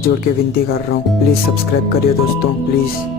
जोड़ के विनती कर रहा हूँ, प्लीज़ सब्सक्राइब करिए दोस्तों, प्लीज़।